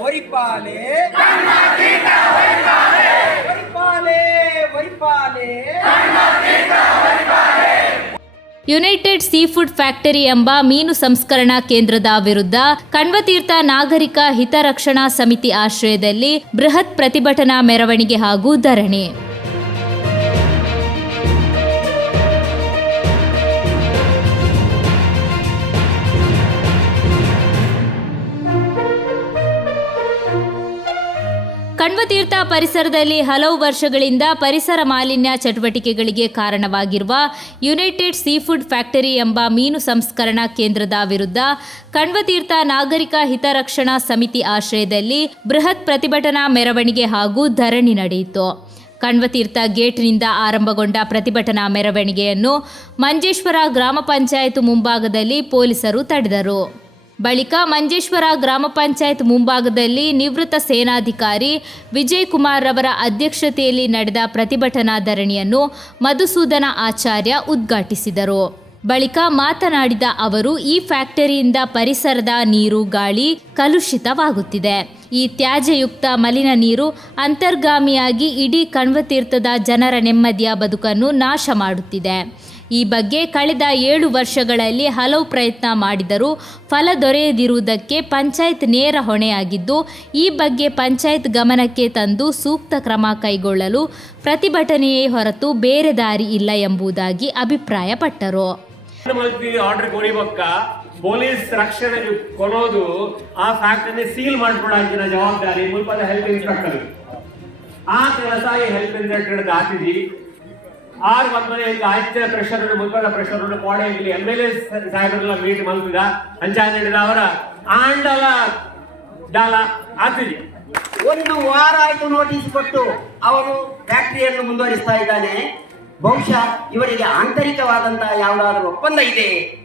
Oripale Oripale united seafood factory ಎಂಬ ಮೀನು ಸಂಸ್ಕರಣಾ ಕೇಂದ್ರದ ವಿರುದ್ಧ ಕಣ್ವತೀರ್ಥ ನಾಗರಿಕ ಹಿತರಕ್ಷಣಾ ಸಮಿತಿ ಆಶ್ರಯದಲ್ಲಿ ಬೃಹತ್ ಪ್ರತಿಭಟನಾ ಮೆರವಣಿಗೆ ಹಾಗೂ ಧರಣಿ. ಕಣ್ವತೀರ್ಥ ಪರಿಸರದಲ್ಲಿ ಹಲವು ವರ್ಷಗಳಿಂದ ಪರಿಸರ ಮಾಲಿನ್ಯ ಚಟುವಟಿಕೆಗಳಿಗೆ ಕಾರಣವಾಗಿರುವ ಯುನೈಟೆಡ್ ಸೀಫುಡ್ ಫ್ಯಾಕ್ಟರಿ ಎಂಬ ಮೀನು ಸಂಸ್ಕರಣಾ ಕೇಂದ್ರದ ವಿರುದ್ಧ ಕಣ್ವತೀರ್ಥ ನಾಗರಿಕ ಹಿತರಕ್ಷಣಾ ಸಮಿತಿ ಆಶ್ರಯದಲ್ಲಿ ಬೃಹತ್ ಪ್ರತಿಭಟನಾ ಮೆರವಣಿಗೆ ಹಾಗೂ ಧರಣಿ ನಡೆಯಿತು. ಕಣ್ವತೀರ್ಥ ಗೇಟ್ನಿಂದ ಆರಂಭಗೊಂಡ ಪ್ರತಿಭಟನಾ ಮೆರವಣಿಗೆಯನ್ನು ಮಂಜೇಶ್ವರ ಗ್ರಾಮ ಪಂಚಾಯತ್ ಮುಂಭಾಗದಲ್ಲಿ ಪೊಲೀಸರು ತಡೆದರು. ಬಳಿಕ ಮಂಜೇಶ್ವರ ಗ್ರಾಮ ಪಂಚಾಯತ್ ಮುಂಭಾಗದಲ್ಲಿ ನಿವೃತ್ತ ಸೇನಾಧಿಕಾರಿ ವಿಜಯ್ ಕುಮಾರ್ ರವರ ಅಧ್ಯಕ್ಷತೆಯಲ್ಲಿ ನಡೆದ ಪ್ರತಿಭಟನಾ ಧರಣಿಯನ್ನು ಮಧುಸೂದನ ಆಚಾರ್ಯ ಉದ್ಘಾಟಿಸಿದರು. ಬಳಿಕ ಮಾತನಾಡಿದ ಅವರು, ಈ ಫ್ಯಾಕ್ಟರಿಯಿಂದ ಪರಿಸರದ ನೀರು, ಗಾಳಿ ಕಲುಷಿತವಾಗುತ್ತಿದೆ. ಈ ತ್ಯಾಜ್ಯಯುಕ್ತ ಮಲಿನ ನೀರು ಅಂತರ್ಗಾಮಿಯಾಗಿ ಇಡೀ ಕಣ್ವತೀರ್ಥದ ಜನರ ನೆಮ್ಮದಿಯ ಬದುಕನ್ನು ನಾಶ ಮಾಡುತ್ತಿದೆ. ಈ ಬಗ್ಗೆ ಕಳೆದ ಏಳು ವರ್ಷಗಳಲ್ಲಿ ಹಲವು ಪ್ರಯತ್ನ ಮಾಡಿದರೂ ಫಲ ದೊರೆಯದಿರುವುದಕ್ಕೆ ಪಂಚಾಯತ್ ನೇರ ಹೊಣೆಯಾಗಿದ್ದು, ಈ ಬಗ್ಗೆ ಪಂಚಾಯತ್ ಗಮನಕ್ಕೆ ತಂದು ಸೂಕ್ತ ಕ್ರಮ ಕೈಗೊಳ್ಳಲು ಪ್ರತಿಭಟನೆಯೇ ಹೊರತು ಬೇರೆ ದಾರಿ ಇಲ್ಲ ಎಂಬುದಾಗಿ ಅಭಿಪ್ರಾಯಪಟ್ಟರು. ಪೊಲೀಸ್ ರಕ್ಷಣೆ ಕೊಡೋದು ಆ ಫ್ಯಾಕ್ಟರಿ ಸೀಲ್ ಮಾಡ್ಕೊಡಾಕಿನ ಜವಾಬ್ದಾರಿ ಮುಲ್ಪದ ಹೆಲ್ತ್ ಇನ್ಸ್ಪೆಕ್ಟರ್. ಆ ಕೆಲಸ ಈ ಹೆಲ್ತ್ ಇನ್ಸ್ಪೆಕ್ಟರ್ ಆತಿದಿ ಆರು ಬಂದ್ಮೇಲೆ ಈಗ ಆಯ್ತ ಪ್ರೆಷರ್ ಮುಂದಾದ ಪ್ರೆಷರ್ ಕೋಡೆಯಲ್ಲಿ ಎಂ ಎಲ್ ಎ ಸಾಹೇಬರೆಲ್ಲ ಮೀಟ್ ಮಲ್ತಿದ ನೀಡಿದ ಅವರ ಆಂಡಲ ಡಾಲ ಆತಿದೆ ಒಂದು ವಾರ ಆಯ್ತು ನೋಟಿಸ್ ಕೊಟ್ಟು ಅವರು ಫ್ಯಾಕ್ಟರಿಯನ್ನು ಮುಂದುವರಿಸ್ತಾ ಇದ್ದಾನೆ. ಬಹುಶಃ ಇವರಿಗೆ ಆಂತರಿಕವಾದಂತಹ ಯಾವುದಾದ್ರೂ ಒಪ್ಪಂದ ಇದೆ.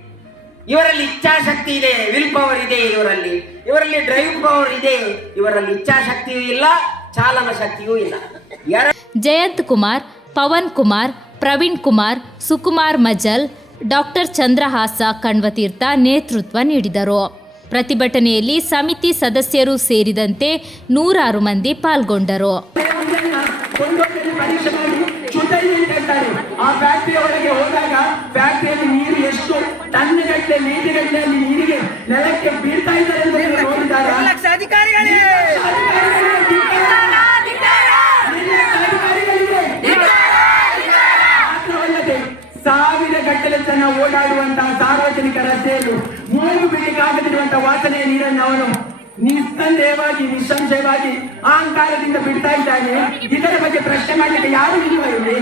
ಇವರಲ್ಲಿ ಇಚ್ಛಾಶಕ್ತಿ ಇದೆ ವಿಲ್ ಪವರ್ ಇದೆ ಇವರಲ್ಲಿ. ಇವರಲ್ಲಿ ಡ್ರೈವ್ ಪವರ್ ಇದೆ ಇವರಲ್ಲಿ ಇಚ್ಛಾಶಕ್ತಿಯೂ ಇಲ್ಲ ಚಾಲನ ಶಕ್ತಿಯೂ ಇಲ್ಲ. ಜಯಂತ್ ಕುಮಾರ್ ಪವನ್ ಕುಮಾರ್, ಪ್ರವೀಣ್ ಕುಮಾರ್, ಸುಕುಮಾರ್ ಮಜಲ್, ಡಾಕ್ಟರ್ ಚಂದ್ರಹಾಸ ಕಣ್ವತೀರ್ಥ ನೇತೃತ್ವ ನೀಡಿದರು. ಪ್ರತಿಭಟನೆಯಲ್ಲಿ ಸಮಿತಿ ಸದಸ್ಯರು ಸೇರಿದಂತೆ ನೂರಾರು ಮಂದಿ ಪಾಲ್ಗೊಂಡರು. ಜನ ಓಡಾಡುವಂತಹ ಸಾರ್ವಜನಿಕ ರಸ್ತೆಯಲ್ಲಿ ಮೂರು ಬಿಡಲಿಕ್ಕಾಗದಿರುವಂತಹ ವಾಸನೆಯ ನೀರನ್ನು ಅವನು ನಿಸ್ಸಂದೇಹವಾಗಿ, ನಿಸ್ಸಂಶಯವಾಗಿ ಅಹಂಕಾರದಿಂದ ಬಿಡ್ತಾ ಇದ್ದಾನೆ. ಇದರ ಬಗ್ಗೆ ಪ್ರಶ್ನೆ ಮಾಡಲಿಕ್ಕೆ ಯಾರು ಇಲ್ವಾ ಇಲ್ಲಿ?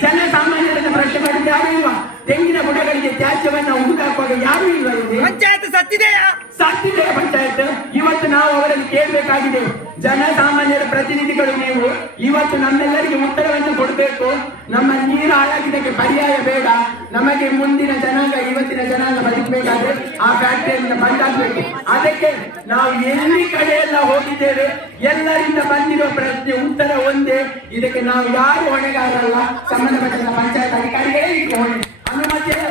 ಜನಸಾಮಾನ್ಯರನ್ನ ಪ್ರಶ್ನೆ ಮಾಡಲಿಕ್ಕೆ ಯಾರು ಇಲ್ವಾ? ತೆಂಗಿನ ಬುಡಗಳಿಗೆ ತ್ಯಾಜ್ಯವನ್ನು ಹುಡುಕಾಕುವಾಗ ಯಾರು ಇಲ್ವಾ ಇಲ್ಲಿ? ಪಂಚಾಯತ್ ಸತ್ತಿದೆಯಾ? ಸಾಧ್ಯಿದೆ ಪಂಚಾಯತ್, ಇವತ್ತು ನಾವು ಅವರಲ್ಲಿ ಕೇಳಬೇಕಾಗಿದೆ. ಜನಸಾಮಾನ್ಯರ ಪ್ರತಿನಿಧಿಗಳು ನೀವು, ಇವತ್ತು ನಮ್ಮೆಲ್ಲರಿಗೆ ಉತ್ತರವನ್ನು ಕೊಡಬೇಕು. ನಮ್ಮ ನೀರು ಹಾಳಾಗಿದ್ದಕ್ಕೆ ಪರ್ಯಾಯ ಬೇಡ. ನಮಗೆ ಮುಂದಿನ ಜನಾಂಗ, ಇವತ್ತಿನ ಜನಾಂಗ ಬದುಕಬೇಕಾದ್ರೆ ಆ ಫ್ಯಾಕ್ಟರಿಯಿಂದ ಬಂದಾಗಬೇಕು. ಅದಕ್ಕೆ ನಾವು ಎಲ್ಲಿ ಕಡೆಯೆಲ್ಲ ಹೋಗಿದ್ದೇವೆ, ಎಲ್ಲರಿಂದ ಬಂದಿರೋ ಪ್ರಶ್ನೆ ಉತ್ತರ ಒಂದೇ. ಇದಕ್ಕೆ ನಾವು ಯಾರು ಹೊಣೆಗಾರಲ್ಲ ಸಂಬಂಧಪಟ್ಟ ಪಂಚಾಯತ್ ಅಧಿಕಾರಿಗಳೇ ಅನುಮತಿಯನ್ನು